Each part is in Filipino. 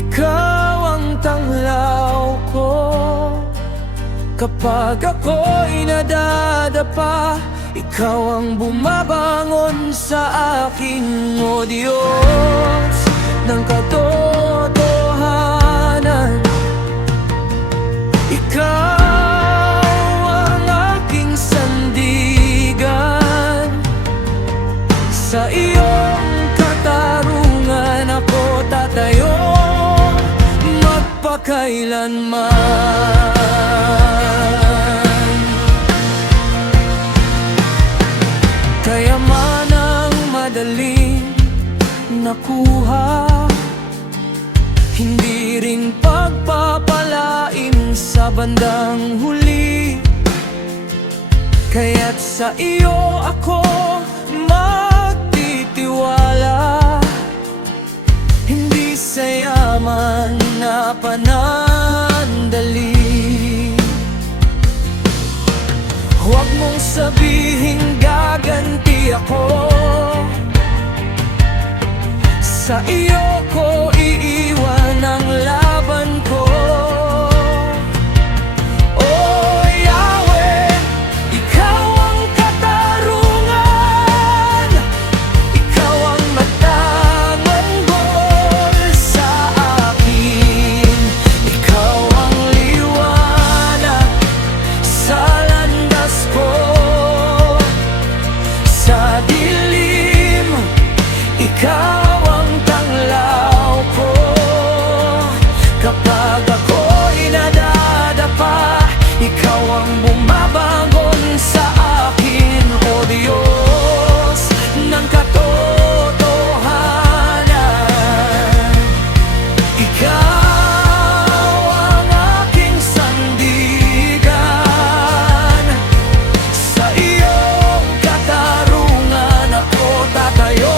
ikaw ang tanglaw ko. Kapag ako'y nadadapa, ikaw ang bumabangon sa akin, O Diyos ng katotohanan. Ikaw ang aking sandigan, sa iyong katarungan ako tatayo magpakailanman. Kayaman ang madaling nakuha, hindi rin pagpapalain sa bandang huli. Kaya't sa iyo ako magtitiwala, hindi sa yaman na panandali. Huwag mong sabihing gaganti ako, sa iyo ko iiwan ang laban ko. Oh Yahweh, ikaw ang katarungan, ikaw ang magtatanggol sa akin. Ikaw ang liwanag sa landas ko, sa dilim ikaw ang tanglaw ko. Kapag ako'y nadadapa, ikaw ang bumabangon sa akin, O Diyos ng katotohanan. Ikaw ang aking sandigan, sa iyong katarungan ako tatayo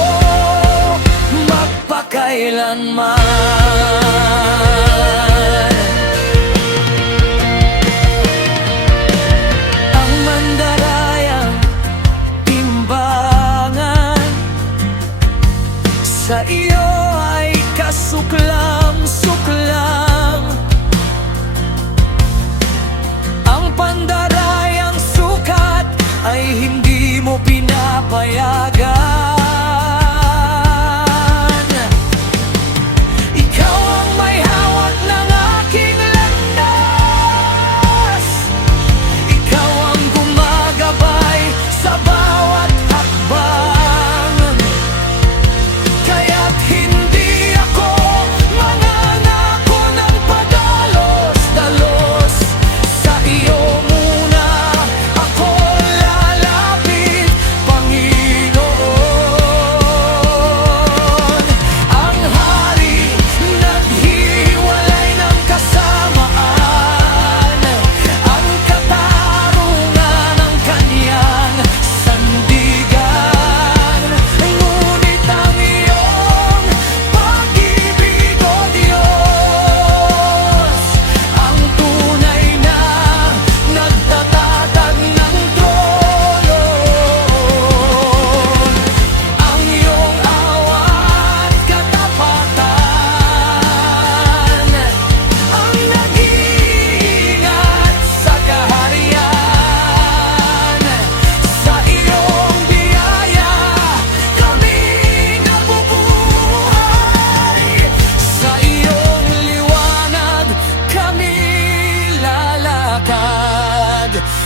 magpakailanman. Ang mandarayang timbangan, sa iyo ay kasuklam-suklam. Ang pandarayang sukat ay hindi mo pinapayagan.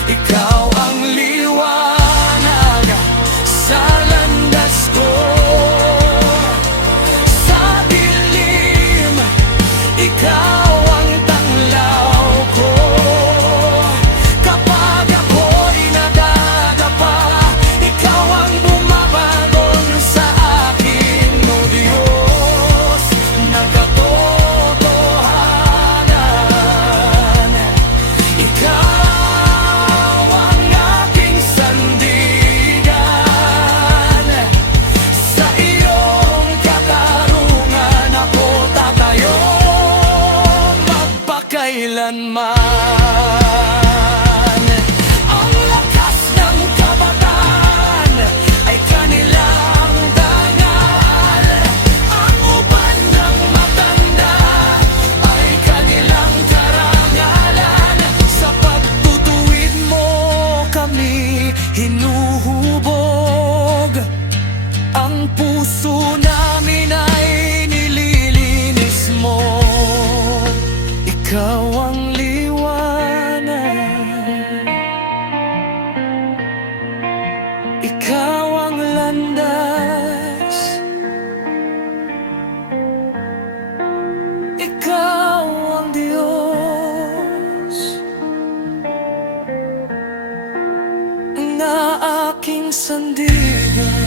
Ikaw ang liwanag sa landas ko, sa dilim ikaw ang tanglaw ko. Kapag ako'y nadadapa, ikaw ang bumabangon sa akin, O Diyos ng katotohanan. Ikaw kailanman. Ang lakas ng kabataan ay kanilang dangal, ang uban ng matanda Ikaw ang Diyos na aking sandigan.